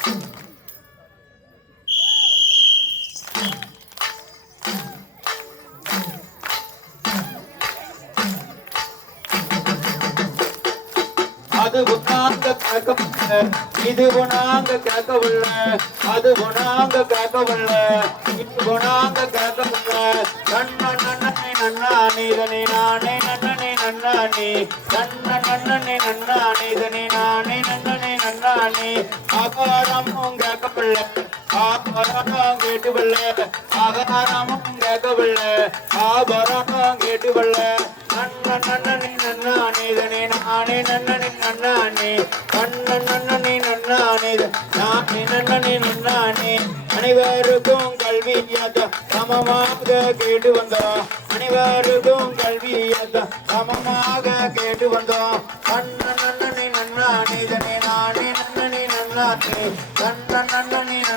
அது உன்னாங்க கேட்கவில்லை, இது உனாங்க கேட்கவில்லை. அது உனாங்க கேட்கவில்லை, இது உனாங்க கேட்கவில்லை. நன்னே நன்னானே தனி நானே நன்னே நன்னானே நன்னே நன்னானே தனி நானே நன்னே நன்னானே. ஆகாரமும் கேட்கவில்லை, ஆபரணம் கேட்டுவில்லை. ஆகாரமும் கேட்கவில்லை, ஆபரணம் கேட்டுவில்லை. நன்னே நன்னானே தனி நானே நன்னே நன்னானே நன்னே நன்னானே நானே நன்னே நன்னானே. அனைவருக்கும் கல்வியாத சமமாக கேட்டு வந்தோம். அனைவருக்கும் கல்வியாத சமமாக கேட்டு வந்தோம். நன்னே நன்னானே தனி நானே நன்னே நன்னானே நன்னே நன்னானே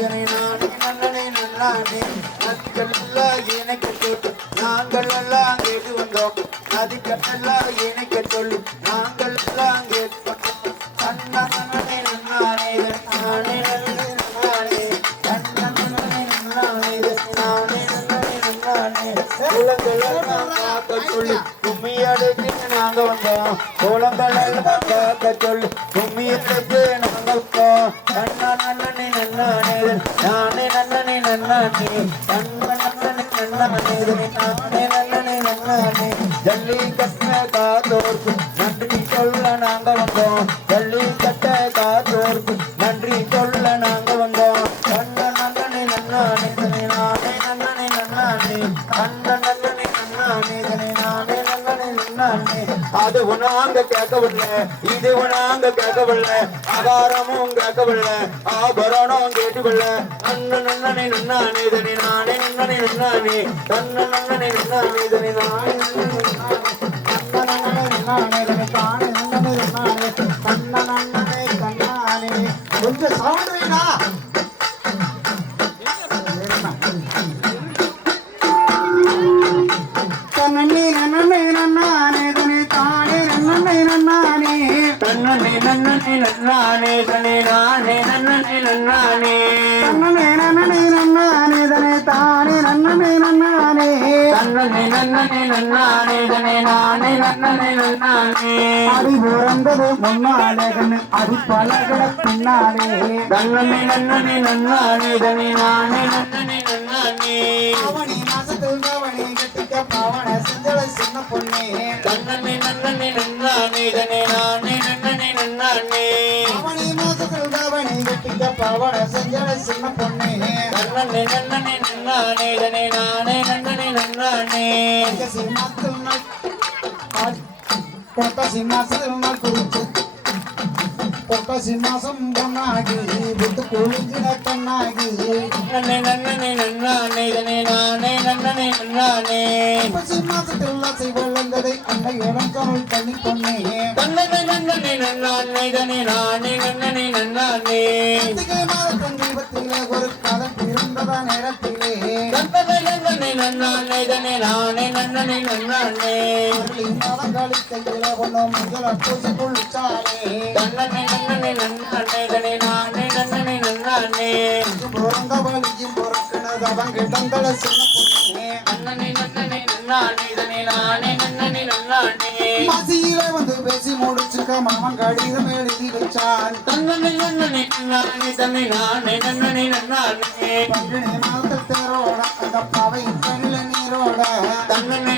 தனி நானே நன்னே நன்னானே. நதிகளெல்லாம் எனக்கு கேட்டு நாங்கள் எல்லாம் கேட்டு வந்தோம். நதிகளெல்லாம் எனக்கு சொல்லி நாங்கள் எல்லாம் கேட்போம். நன்னே நன்னானே நானே நன்னே நன்னானே நன்னே நன்னானே நானே நன்னே நன்னானே. குளங்களெல்லாம் காக்க சொல்லி கும்மி அடிச்சு நாங்க வந்தோம். குளங்களெல்லாம் காக்க சொல்லி கும்மி அடிச்சு நாங்க வந்தோம். நன்னே நன்னானே நானே நன்னே நன்னானே நன்னே நன்னானே நானே நன்னே நன்னானே. ஜல்லிக்கட்ட காத்தோர்க்கு நன்றி சொல்ல நாங்க வந்தோம். ஜல்லிக்கட்ட காத்தோர்க்கு நன்றி சொல்ல நாங்க வந்தோம். நன்னே நன்னானே தனி நானே நன்னே நன்னானே நன்னே நன்னானே தனி நானே நன்னே நன்னானே. அது உனாங்க கேட்கவில்லை, இது உனாங்க கேட்கவில்லை. ஆகாரமும் கேட்கவில்லை, ஆபரணம் கேட்டுவில்லை. நன்னே நன்னானே தனி நானே நன்னே நன்னானே நன்னே நன்னானே தனி நானே கொஞ்சம் சவுண்ட் வைடா. தன்னே நன்னே நன்னானே தனி தானே நன்னே நன்னானே நன்னே நன்னானே தனி நானே நன்னே நன்னானே தன்னே நன்னே நன்னானே தனி தானே நன்னே நன்னானே நன்னே நன்னானே தனி நானே நன்னே நன்னானே. அடி பிறந்தது முன்னாலே கண்ணு அடி பழகிட பின்னாலே நன்னே நன்னானே தனி நானே நன்னே நன்னானே. அவனி மாசத்தில் அவனை கட்டிக்க பவன செஞ்சல சின்ன பொண்ணே நன்னே நன்னானே தனி நானே நன்னே நன்னானே. அவனி மாசத்தில் அவனை கட்டிக்க பவன செஞ்சல சின்ன பொண்ணே நன்னே நன்னானே தனி நானே நன்னே நன்னானே. சிம்மாசம் குறித்து பொட்ட சிம்மாசம் பொன்னாகி விட்டு குளிஞ்சிட கண்ணாகி நன்னே நன்னானே தனி நானே நன்னே நன்னானே. சிம்மாசத்தில் செய்வந்ததை அன்னை இடம் தமிழ் தண்ணி பொண்ணே நன்னே நன்னானே தனி நானே நன்னே நன்னானே. மாதத்தின் தீபத்திலே ஒரு கதை பிறந்ததா நேரத்திலே நன்னே தனி நானே நன்னே நன்னானே. மாதங்காலி கையில ஒன்றும் முதல பூசி குளிச்சாலே நன்னே நன்னானே தனி நானே நன்னே நன்னானே. பிறந்த வழியும் பிறக்கினது அவன் கிடந்தல சின்ன பொண்ணே நன்னே நன்னானே தனி நானே நன்னே நன்னானே. மசியில வந்து பேசி முடிச்சுக்க மாமன் கடிதம் எழுதி வச்சான் நன்னே நன்னானே தனி நானே நன்னே நன்னானே. பங்கினி மாதத்தில் தேரோட அந்த பாவையின் கண்ணில நீரோட நன்னே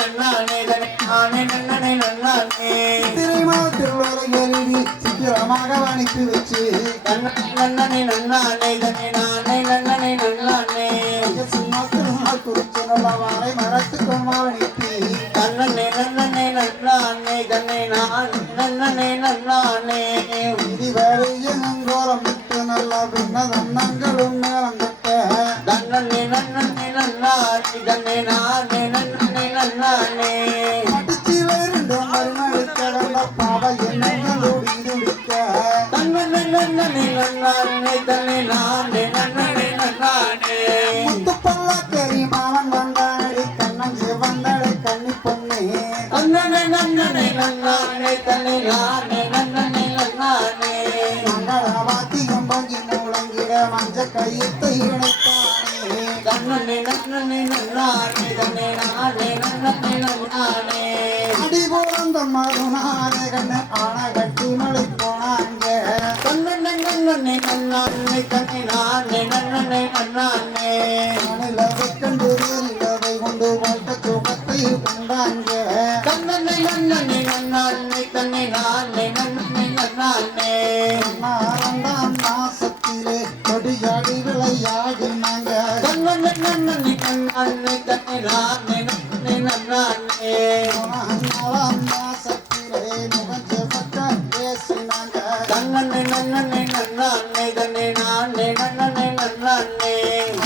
நன்னானே தனி நானே நன்னே நன்னானே. திரைமாத திருவரை எழுதி சித்திரமாக அனுப்பி வச்சு நன்னே நன்னானே தனி நானே நன்னே நன்னானே. சும்மா திருநாள் குறிச்சு நல்ல வாரை மரத்துக்கும் அனுப்பி நன்னே நன்னானே தனி நான் நன்னே நன்னானே. இது வேலையும் கோலம் விட்டு நல்ல பின்ன தன்னங்களும் நேரம் கட்ட நன்னே நன்னானே தனி நானே நன்னே நன்னானே. அடிச்சு வேறுண்டும் மறுநாள் கிடந்த பாவை எண்ணங்களோடு இருக்க நன்னே நன்னானே தனி நானே நன்னே நன்னானே. முத்து பல்லாக்கரி மாவன் வந்தாடி கண்ணஞ்சி வந்தாடி கண்ணி பொண்ணே நன்னே நன்னானே தனி நானே நன்னே நன்னானே. மங்கள வாத்தியம் கையத்தை இணைத்தானே தன்னே நன்னே நன்னானே தன்னே நானே நன்னே நன்னானே அடி போறந்த மறுநாளே கண்ணு ஆன கட்டி மலை போனாங்க தன்னே நன்னே நன்னானே தன்னே நானே நன்னே நன்னானே நிலவை கண்டு நிலவை கொண்டு வாழ்த்த சுகத்தை கொண்டாங்க தன்னே நன்னே நன்னானே தன்னே நானே நன்னே நன்னானே 12ஆம் மாசத்திலே கொடியாடி விளையாடினாங்க தன்னே நன்னே நன்னானே தன்னே நானே நன்னே நன்னானே 4ஆம் மாசத்திலே முகஞ்ச பட்ட பேசினாங்க தன்னே நன்னே நன்னானே தன்னே நானே நன்னே நன்னானே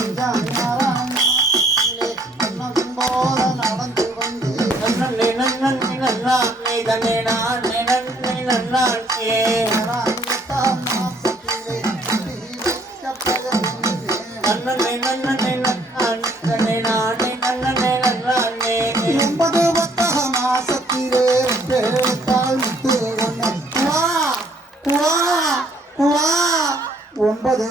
5ஆம் மாசத்திலே கண்ணம் போல நடந்து வந்து நன்னே நன்னே நன்னானே தன்னே நானே நன்னே நன்னானே 8ஆம் மாசத்திலே கட்டி வைக்கப்படவில்லை நன்னே நன்னே நன்னானே தன்னே நானே நன்னே நன்னானே 9 மாசத்திலே பேத்தால் முத்து ஒண்ணு குவா குவா குவா 9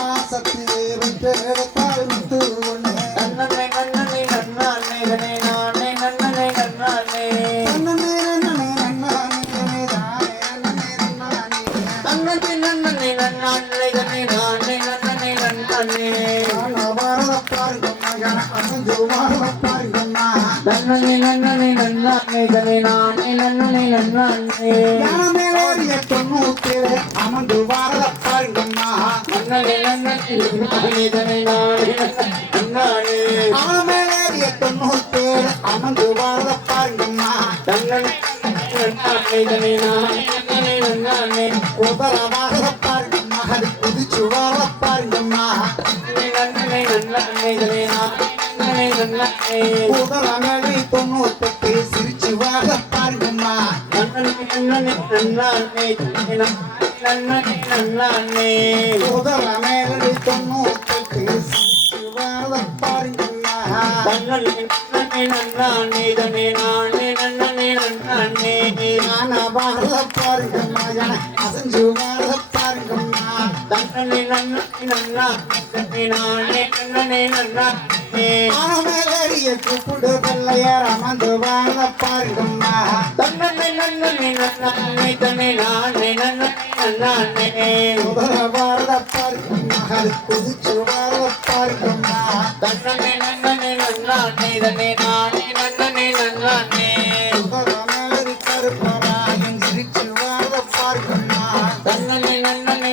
மாசத்திலே பேத்தால் முத்து ஒண்ணு நன்னே நன்னே நன்னானே தன்னே நானே நன்னே நன்னானே நன்னே நன்னே நன்னானே தானே நன்னே நன்னானே நன்னே நன்னே நன்னானே தன்னே நானே நன்னே நன்னானே பாருங்கம்மா அசஞ்சு பாருங்கம்மா நன்னே நன்னே நன்னானே தன்னே நானே நன்னே நன்னானே மேலேறிய 97 அமர்ந்து வாழ பாருங்கம்மா நன்னே நன்னே நன்னானே தன்னே நானே நன்னானே மேலேறிய 97 அமர்ந்து வாழ பாருங்கம்மா நன்னே நன்னானே தன்னே நானே நன்னே நன்னானே உபரமாக பாருங்கம்மா அது குதிச்சு வாழ பாருங்கம்மா நன்னே நன்னானே தன்னே நானே நன்னே நன்னானே உபரமேறி 98 சிரிச்சு வாழ பாருங்கம்மா நன்னே நன்னானே தன்னே நானே நன்னே நன்னானே உபரமேறி 98 சிரிச்சு வாழ பாருங்கம்மா நன்னே நன்னானே தன்னே நானே நன்னே நன்னானே ஞான வாழ பாருங்கம்மா அசஞ்சு வாழ பாருங்கம்மா நன்னே நன்னானே தன்னே நானே நன்னே நன்னானே மேலேறிய கூப்பிடு பிள்ளையர் அமர்ந்து வாழ பாருங்கம்மா நன்னே நன்னானே தன்னே நானே நன்னே நன்னானே உதர வாழ பாருங்கம்மா அது குதிச்சு வாழ பாருங்கம்மா நன்னே நன்னானே தன்னே நானே நன்னே நன்னானே உதரமேறி கருப்பராயன் சிரிச்சு வாழ பாருங்கம்மா நன்னே நன்னானே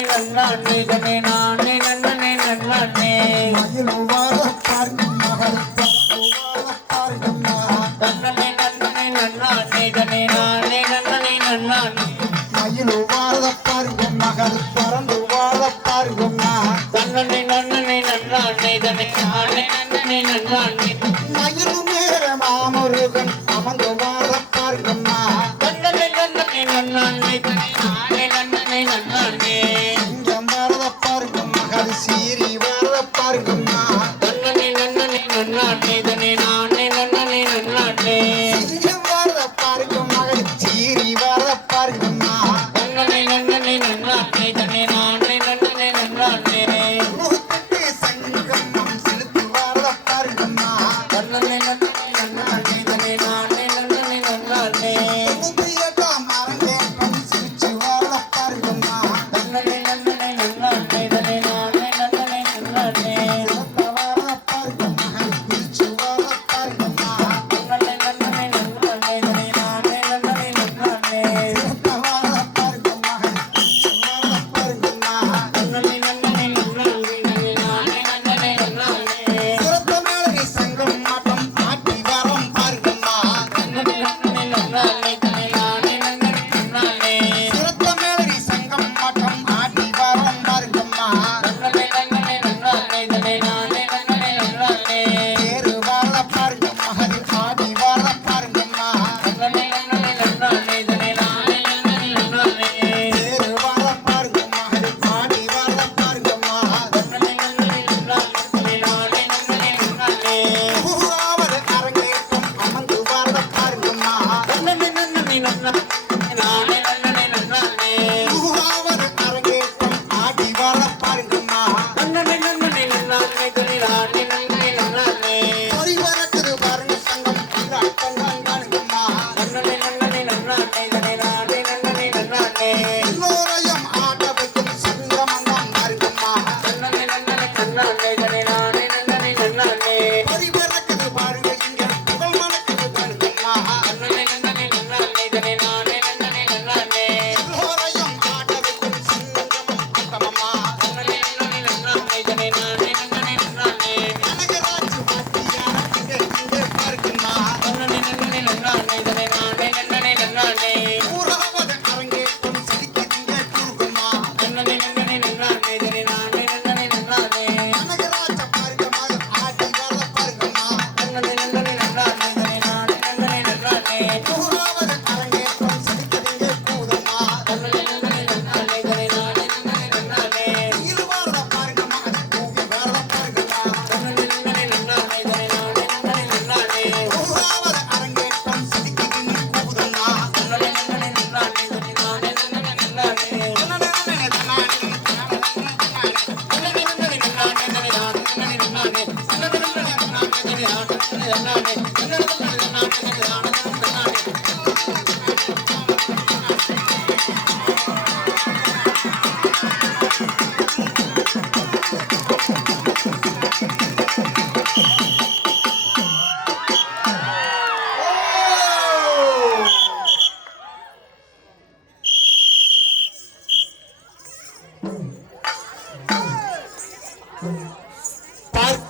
தன்னே நானே நன்னே நன்னானே மயில் வாழ பாருங்கம்மா அது பறந்து வாழ பாருங்கம்மா நன்னே நன்னானே தன்னே நானே நன்னே நன்னானே மயில் வாழ பாருங்கம்மா அது பறந்து வாழ பாருங்கம்மா நன்னே நன்னானே தன்னே நானே நன்னே நன்னானே மயில் மேல மாமுருகன் அமர்ந்து வாழ பாருங்கம்மா நன்னே நன்னானே தன்னே நானே நன்னே நன்னானே சிங்கம் வாழ பாருங்கம்மா அது சீறி வாழ பாருங்கம்மா நன்னே நன்னானே தன்னே நானே நன்னே நன்னானே சிங்கம் வாழ பாருங்கம்மா அது சீறி வாழ பாருங்கம்மா நன்னே நன்னானே தன்னே நானே நன்னே நன்னானே நூத்தெட்டு சங்கம் செலுத்தி வாழ பாருங்கம்மா நன்னே நன்னானே தன்னே நானே நன்னே நன்னானே 98ஆம் அரங்கேற்றம் சிரிச்சு வாழ பாருங்கம்மா நன்னே நன்னானே தன்னே நானே நன்னே நன்னானே சிறந்த வாழ பாருங்கம்மா பிரிச்சு வாழ பாருங்கம்மா நன்னே நன்னானே தன்னே நானே நன்னே நன்னானே சிறந்த வாழ பாருங்கம்மா பிரிச்சு வாழ பாருங்கம்மா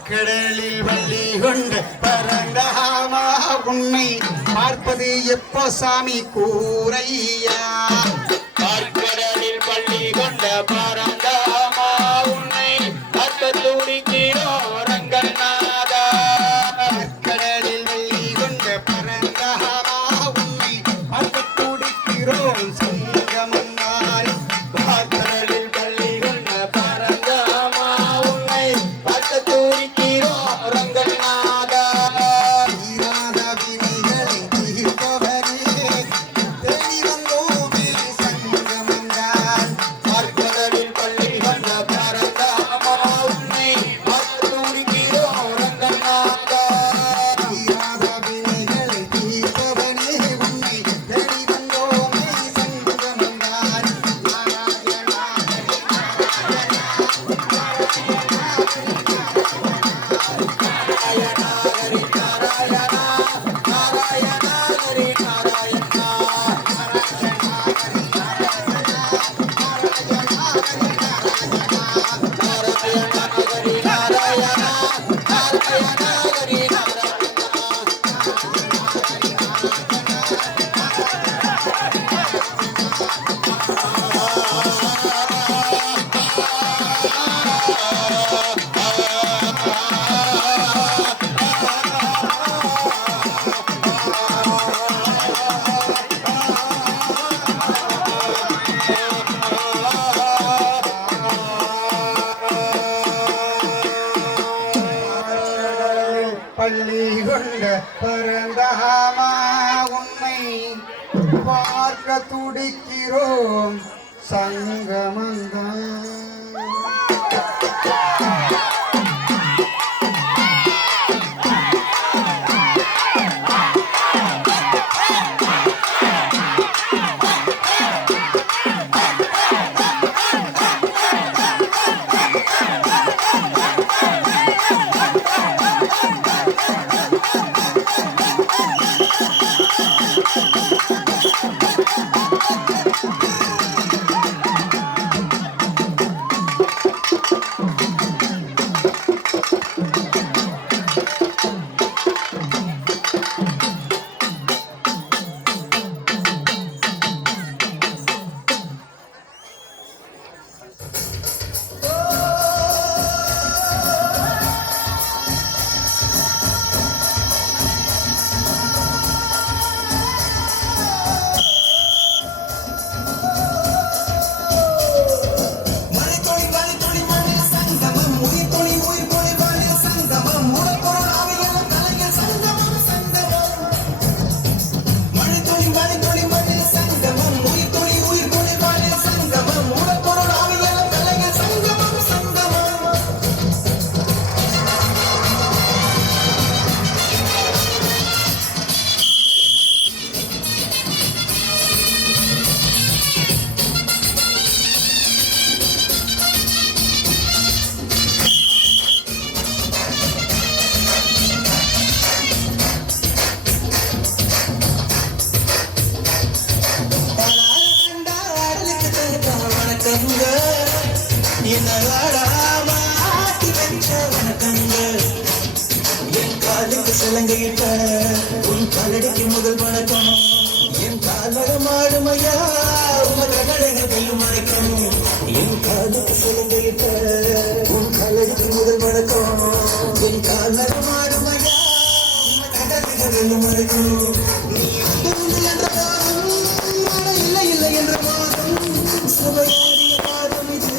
கடலில் வள்ளி கொண்ட பரந்தாமா உன்னை பார்ப்பது எப்போ சாமி கூரையா கடலில் பள்ளி கொண்ட பரந்தாமா உன்னை பார்ப்பது துடிக்கிறோம் ரங்கநாதா கடலில் வள்ளி கொண்ட பரந்தாமா உன்னை பார்க்க துடிக்கிறோம் சங்கமன்னாரி கடலில் பள்ளி கொண்ட பரந்தாமா உன்னை பார்க்க துடிக்கிறோம் ரங்கநாதா தீராத வினைகளை தீர்ப்பவரே தேடி வந்தோமே சங்கமந்தான் கடலில் பள்ளி கொண்ட பரந்தாமா உன்னை பார்க்க துடிக்கிறோம் ரங்கநாதா தீராத வினைகளை தீர்ப்பவரே உன்னை தேடி வந்தோமே சங்கமந்தான் நாராயணா ஹரி நாராயணா நாராயணா ஹரி நாராயணா நாராயணா ஹரி நாராயணா நாராயணா ஹரி நாராயணா பள்ளி கொண்ட பரந்தாமா உன்னை பார்க்க துடிக்கிறோம் சங்கமந்தான் சிலங்கையிட்ட உன் காலடிக்கு முதல் வணக்கம் என் காலடமாடுமையா உமதகடங்கள் கையும் அழைக்கும் என் காலுக்கு சிலங்கையிட்ட உன் காலடிக்கு முதல் வணக்கம் என் காலடமாடுமையா உமதகடங்கள் கையும் அழைக்கும் நீ உண்டு என்ற பாதம் இல்லை இல்லை என்ற பாதம் சுவையாடிய பாதம் இது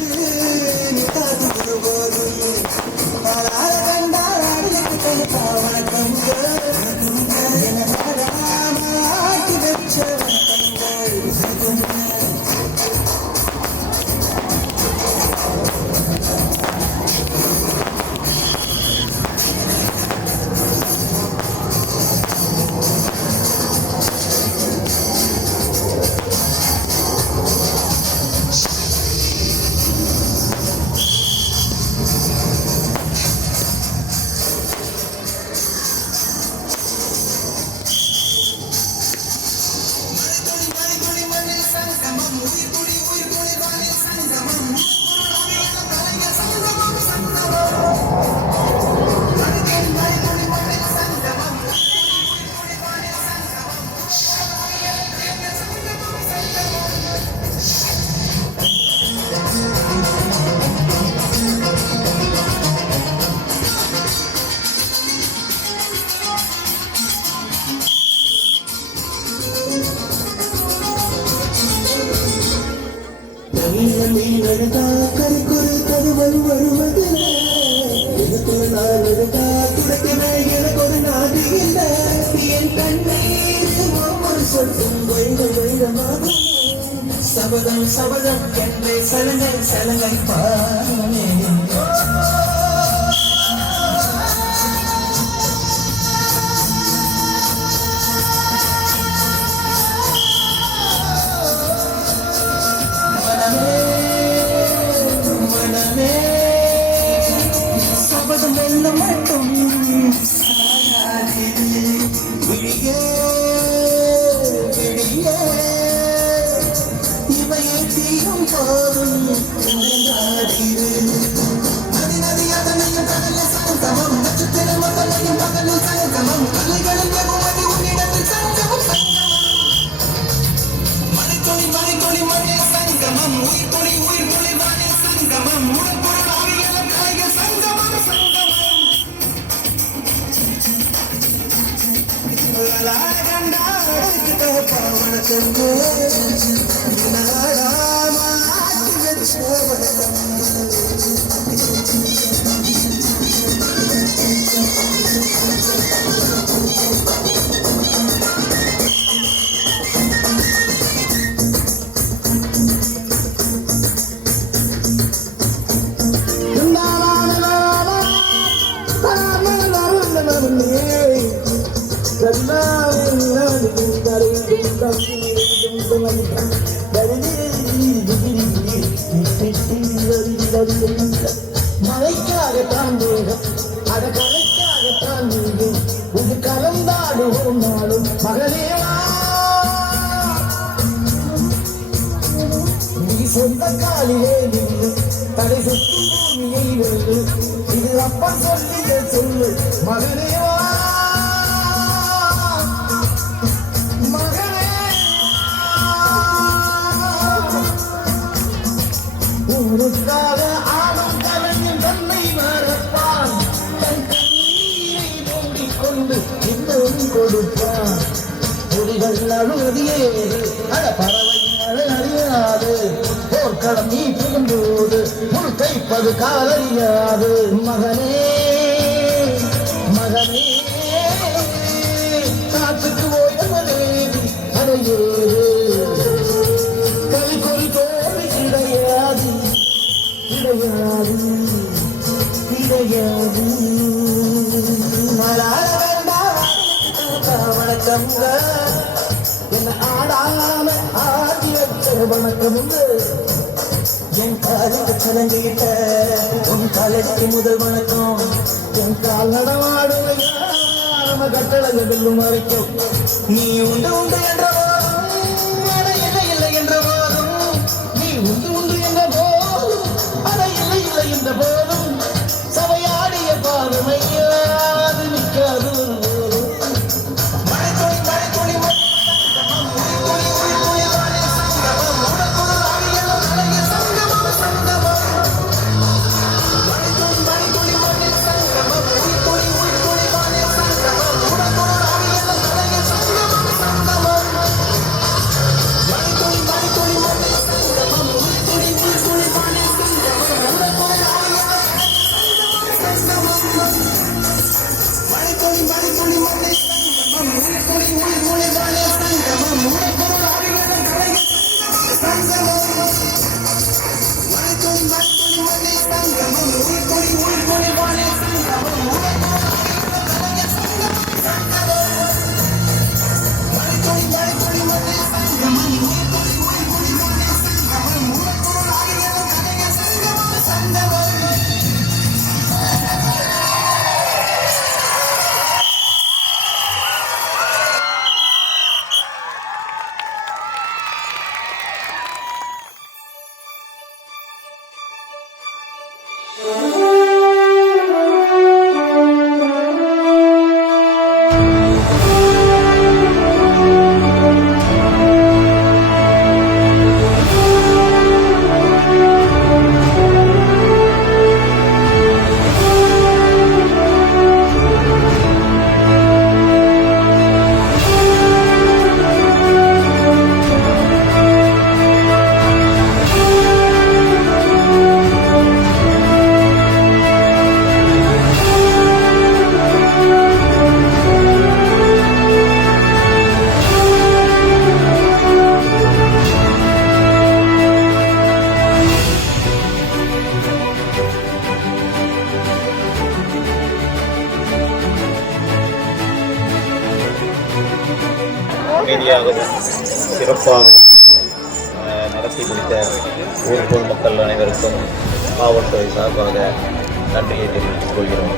நீ தாழ்ந்து போதும் எடுத்தா கறிக்குறி கருவல் வருவதில்லை எனக்கு ஒரு நாள் எடுத்தா துடைக்கவே எனக்கு ஒரு நாடு இல்லை என் கண்ணீர் ஒவ்வொரு சொல்லும் வைர வைரமாகும் சபதம் சபதம் என்றே சலங்கை சலங்கை பானே சபதம் வெல்ல மட்டும் விழியே விழியே இவையே தீரும் போதும் நதி நதியாக நீயும் கடலில் சங்கமம் நட்சத்திரம் மகளையும் பகலில் சங்கமம் கல்லைகளில் வெகுமதி உன்னிடத்தில் சங்கமம் மணித்துளி மணித்துளி மண்ணில் சங்கமம் உயிர் துளி வானில் சங்கமம் உடல் பொருள் ஆவியலம் கலைகள் சங்கமம் சங்கமம் பாவன கண்டு மழைக்காகத்தான் வேகம் அட கலைக்காகத்தான் நீங்கும் இது கலந்தாடுவோம் நாளும் மகளேவா நீ சொந்த காலிலே நின்று தலை சுற்றும் பூமியை வென்று இது அப்பா சொல்லிய சொல்லு மகளேவா ஊருக்காக ஆடும் கலைஞன் தன்னை மறப்பான் தன் கண்ணீரை மூடிக்கொண்டு இன்னும் கொடுப்பான் புலிகள் அழுவதியே அட பறவை அறியாது போர்க்களம் நீ புகும்போது முள் கைப்பது காலறியாது மகனே மகனே காற்றுக்கு ஓய்வதே அதையேது கலிக்கொலி தோல்வி கிடையாது கிடையாது கிடையாது மலால வேண்டாம் வணக்கம்ங்க என்ன ஆடாம ஆடி வச்ச வணக்கமுங்க என் காலுக்கு சலங்கிட்ட உன் காலடிக்கு முதல் வணக்கம் என் கால் நடமாடுவையா நம்ம கட்டளங்க வெல்லும் வரைக்கும் நீ உண்டு உண்டு என்ற போதும் இல்லை இல்லை என்ற போதும் நீ உண்டு உண்டு என்ற போதும் அட இல்லை இல்லை என்ற போதும் சபையாடிய பாதமையாது நிற்காது அமைதியாகவும் சிறப்பாகவும் நடத்தி முடித்த ஊர் பொதுமக்கள் அனைவருக்கும் காவல்துறை சார்பாக நன்றியை தெரிவித்துக் கொள்கிறோம்.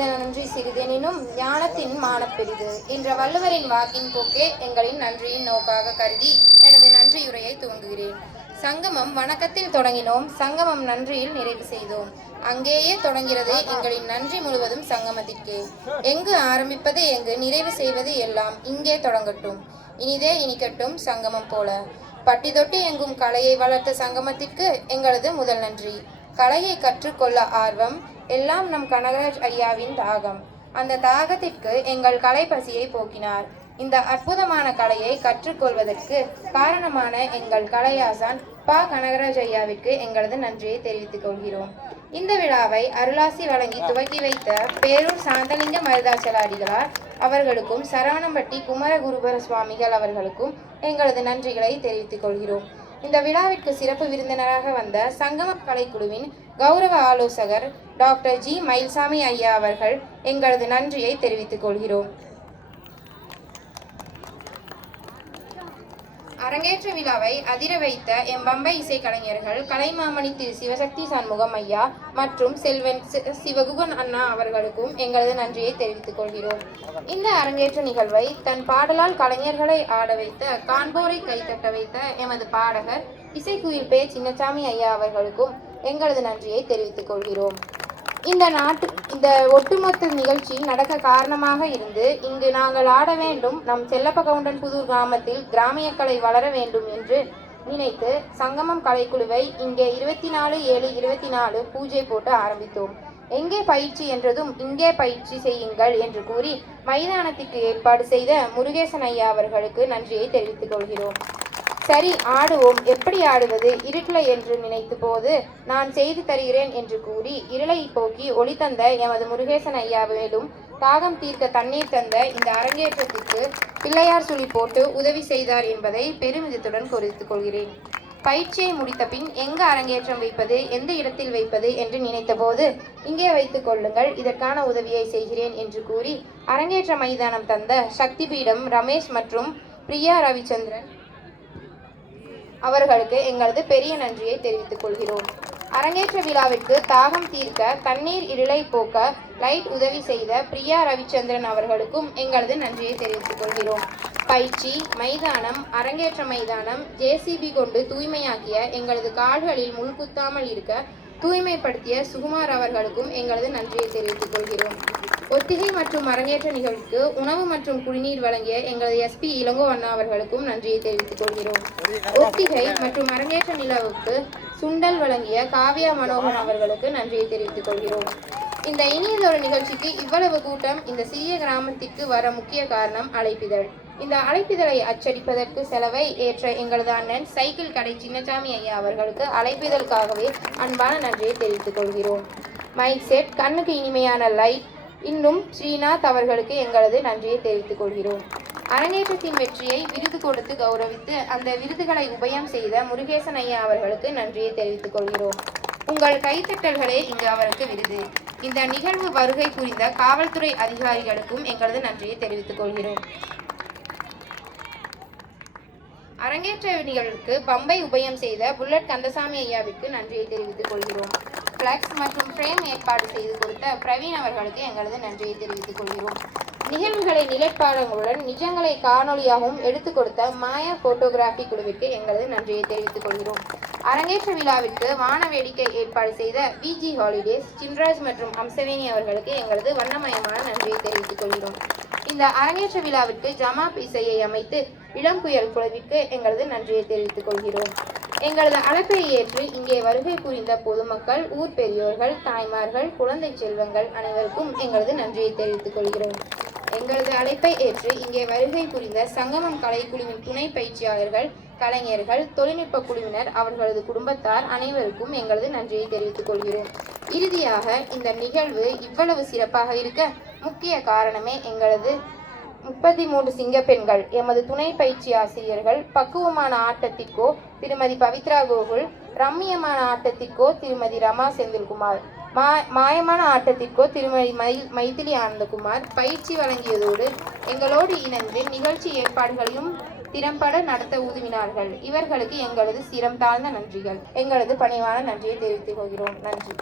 செய்த நன்றி சிறிதெனினும் ஞானத்தின் மானப்பெரிது என்ற வள்ளுவரின் வாக்கின் போக்கே எங்களின் நன்றியின் நோக்காக கருதி எனது நன்றியுரையை துவங்குகிறேன். சங்கமம் வணக்கத்தில் தொடங்கினோம், சங்கமம் நன்றியில் நிறைவு செய்தோம். அங்கேயே தொடங்கிறது எங்களின் நன்றி முழுவதும் சங்கமத்திற்கே. எங்கு ஆரம்பிப்பது எங்கு நிறைவு செய்வது எல்லாம் இங்கே தொடங்கட்டும். இனிதே இனிக்கட்டும் சங்கமம் போல. பட்டி தொட்டி எங்கும் கலையை வளர்த்த சங்கமத்திற்கு எங்களது முதல் நன்றி. கலையை கற்றுக்கொள்ள ஆர்வம் எல்லாம் நம் கனகராஜ் ஐயாவின் தாகம். அந்த தாகத்திற்கு எங்கள் கலை பசியை போக்கினார். இந்த அற்புதமான கலையை கற்றுக்கொள்வதற்கு காரணமான எங்கள் கலையாசான் பா கனகராஜ் ஐயாவிற்கு எங்களது நன்றியை தெரிவித்துக் கொள்கிறோம். இந்த விழாவை அருளாசி வழங்கி துவக்கி வைத்த பேரூர் சாந்தலிங்க மருதாச்சலாடிகளார் அவர்களுக்கும் சரவணம்பட்டி குமரகுருபர சுவாமிகள் அவர்களுக்கும் எங்களது நன்றிகளை தெரிவித்துக் கொள்கிறோம். இந்த விழாவிற்கு சிறப்பு விருந்தினராக வந்த சங்கமம் கலைக்குழுவின் கௌரவ ஆலோசகர் டாக்டர் ஜி மயில்சாமி ஐயா அவர்கள் எங்களது நன்றியை தெரிவித்துக் கொள்கிறோம். அரங்கேற்ற விழாவை அதிர வைத்த எம் பம்பை இசைக்கலைஞர்கள் கலைமாமணி திரு சிவசக்தி சண்முகம் ஐயா மற்றும் செல்வன் சிவகுகன் அண்ணா அவர்களுக்கும் எங்களது நன்றியை தெரிவித்துக் கொள்கிறோம். இந்த அரங்கேற்ற நிகழ்வை தன் பாடலால் கலைஞர்களை ஆட வைத்த காண்போரை கைத்தட்ட வைத்த எமது பாடகர் இசைக்குயில் பே சின்னசாமி ஐயா அவர்களுக்கும் எங்களது நன்றியை தெரிவித்துக் கொள்கிறோம். இந்த ஒட்டுமொத்த நிகழ்ச்சி நடக்க காரணமாக இருந்து இங்கு நாங்கள் ஆட வேண்டும், நம் செல்லப்ப கவுண்டன் புதூர் கிராமத்தில் கிராமிய கலை வளர வேண்டும் என்று நினைத்து சங்கமம் கலைக்குழுவை இங்கே 24/7/24 பூஜை போட்டு ஆரம்பித்தோம். எங்கே பயிற்சி என்றதும் இங்கே பயிற்சி செய்யுங்கள் என்று கூறி மைதானத்திற்கு ஏற்பாடு செய்த முருகேசன் ஐயா அவர்களுக்கு நன்றியை தெரிவித்துக் கொள்கிறோம். சரி ஆடுவோம், எப்படி ஆடுவது இருட்டில் என்று நினைத்த போது நான் செய்து தருகிறேன் என்று கூறி இருளை போக்கி ஒளி தந்த எமது முருகேசன் ஐயா மேலும் தாகம் தீர்க்க தண்ணீர் தந்த இந்த அரங்கேற்றத்திற்கு பிள்ளையார் சுழி போட்டு உதவி செய்தார் என்பதை பெருமிதத்துடன் குறித்துக் கொள்கிறேன். பயிற்சியை முடித்த பின் எங்கு அரங்கேற்றம் வைப்பது, எந்த இடத்தில் வைப்பது என்று நினைத்த போது இங்கே வைத்துக் கொள்ளுங்கள், இதற்கான உதவியை செய்கிறேன் என்று கூறி அரங்கேற்ற மைதானம் தந்த சக்தி பீடம் ரமேஷ் மற்றும் பிரியா ரவிச்சந்திரன் அவர்களுக்கு எங்களது பெரிய நன்றியை தெரிவித்துக் கொள்கிறோம். அரங்கேற்ற விழாவிற்கு தாகம் தீர்க்க தண்ணீர் இருளை போக்க லைட் உதவி செய்த பிரியா ரவிச்சந்திரன் அவர்களுக்கும் எங்களது நன்றியை தெரிவித்துக் கொள்கிறோம். பயிற்சி மைதானம், அரங்கேற்ற மைதானம் ஜேசிபி கொண்டு தூய்மையாக்கிய எங்களது கால்களில் முள் குத்தாமல் இருக்க தூய்மைப்படுத்திய சுகுமார் அவர்களுக்கும் எங்களது நன்றியை தெரிவித்துக் கொள்கிறோம். ஒத்திகை மற்றும் அரங்கேற்ற நிகழ்வுக்கு உணவு மற்றும் குடிநீர் வழங்கிய எங்களது SP இளங்கோ அண்ணா அவர்களுக்கும் நன்றியை தெரிவித்துக் கொள்கிறோம். ஒத்திகை மற்றும் அரங்கேற்ற நிகழ்வுக்கு சுண்டல் வழங்கிய காவியா மனோகன் அவர்களுக்கு நன்றியை தெரிவித்துக் கொள்கிறோம். இந்த இனியதொரு நிகழ்ச்சிக்கு இவ்வளவு கூட்டம் இந்த சிறிய கிராமத்திற்கு வர முக்கிய காரணம் அழைப்பிதழ். இந்த அழைப்பிதழை அச்சடிப்பதற்கு செலவை ஏற்ற எங்களது அண்ணன் சைக்கிள் கடை சின்னசாமி ஐயா அவர்களுக்கு அழைப்பிதழுக்காகவே அன்பான நன்றியை தெரிவித்துக் கொள்கிறோம். மைக் செட், கண்ணுக்கு இனிமையான லைட், இன்னும் ஸ்ரீநாத் அவர்களுக்கு எங்களது நன்றியை தெரிவித்துக் கொள்கிறோம். அரங்கேற்றத்தின் வெற்றியை விருது கொடுத்து கௌரவித்து அந்த விருதுகளை உபயம் செய்த முருகேசன் ஐயா அவர்களுக்கு நன்றியை தெரிவித்துக் கொள்கிறோம். உங்கள் கைத்தட்டல்களே இங்கு அவருக்கு விருது. இந்த நிகழ்வு வருகை புரிந்த காவல்துறை அதிகாரிகளுக்கும் எங்களது நன்றியை தெரிவித்துக் கொள்கிறோம். அரங்கேற்ற நிகழ்வுக்கு பம்பை உபயம் செய்த புல்லட் கந்தசாமி ஐயாவிற்கு நன்றியை தெரிவித்துக் கொள்கிறோம். பிளக்ஸ் மற்றும் ஃப்ரேம் ஏற்பாடு செய்து கொடுத்த பிரவீன் அவர்களுக்கு எங்களது நன்றியை தெரிவித்துக் கொள்கிறோம். நிகழ்வுகளை நிலைப்பாடங்களுடன் நிஜங்களை காணொலியாகவும் எடுத்துக் கொடுத்த மாயா போட்டோகிராஃபி குழுவிற்கு எங்களது நன்றியை தெரிவித்துக் கொள்கிறோம். அரங்கேற்ற விழாவிற்கு வான வேடிக்கை ஏற்பாடு செய்த VG ஹாலிடேஸ், சின்ராஜ் மற்றும் அம்சவேணி அவர்களுக்கு எங்களது வண்ணமயமான நன்றியை தெரிவித்துக் கொள்கிறோம். இந்த அரங்கேற்ற விழாவிற்கு ஜமாப் இசையை அமைத்து இளம் புயல் குழுவிற்கு எங்களது நன்றியை தெரிவித்துக் கொள்கிறோம். எங்களது அழைப்பை ஏற்று இங்கே வருகை புரிந்த பொதுமக்கள், ஊர் பெரியோர்கள், தாய்மார்கள், குழந்தை செல்வங்கள் அனைவருக்கும் எங்களது நன்றியை தெரிவித்துக் கொள்கிறோம். எங்களது அழைப்பை ஏற்று இங்கே வருகை புரிந்த சங்கமம் கலைக்குழுவின் துணை பயிற்சியாளர்கள், கலைஞர்கள், தொழில்நுட்ப குழுவினர், அவர்களது குடும்பத்தார் அனைவருக்கும் எங்களது நன்றியை தெரிவித்துக் கொள்கிறோம். இறுதியாக இந்த நிகழ்வு இவ்வளவு சிறப்பாக இருக்க முக்கிய காரணமே எங்களது 33 சிங்கப்பெண்கள், எமது துணை பயிற்சி ஆசிரியர்கள். பக்குவமான ஆட்டத்திற்கோ திருமதி பவித்ரா கோகுல், ரம்மியமான ஆட்டத்திற்கோ திருமதி ரமா செந்தில்குமார், மாயமான ஆட்டத்திற்கோ திருமதி மைதிலி ஆனந்தகுமார் பயிற்சி வழங்கியதோடு எங்களோடு இணைந்து நிகழ்ச்சி ஏற்பாடுகளையும் திறம்பட நடத்த உதவினார்கள். இவர்களுக்கு எங்களது சிரம் தாழ்ந்த நன்றிகள், எங்களது பணிவான நன்றியை தெரிவித்துக் கொள்கிறோம். நன்றி.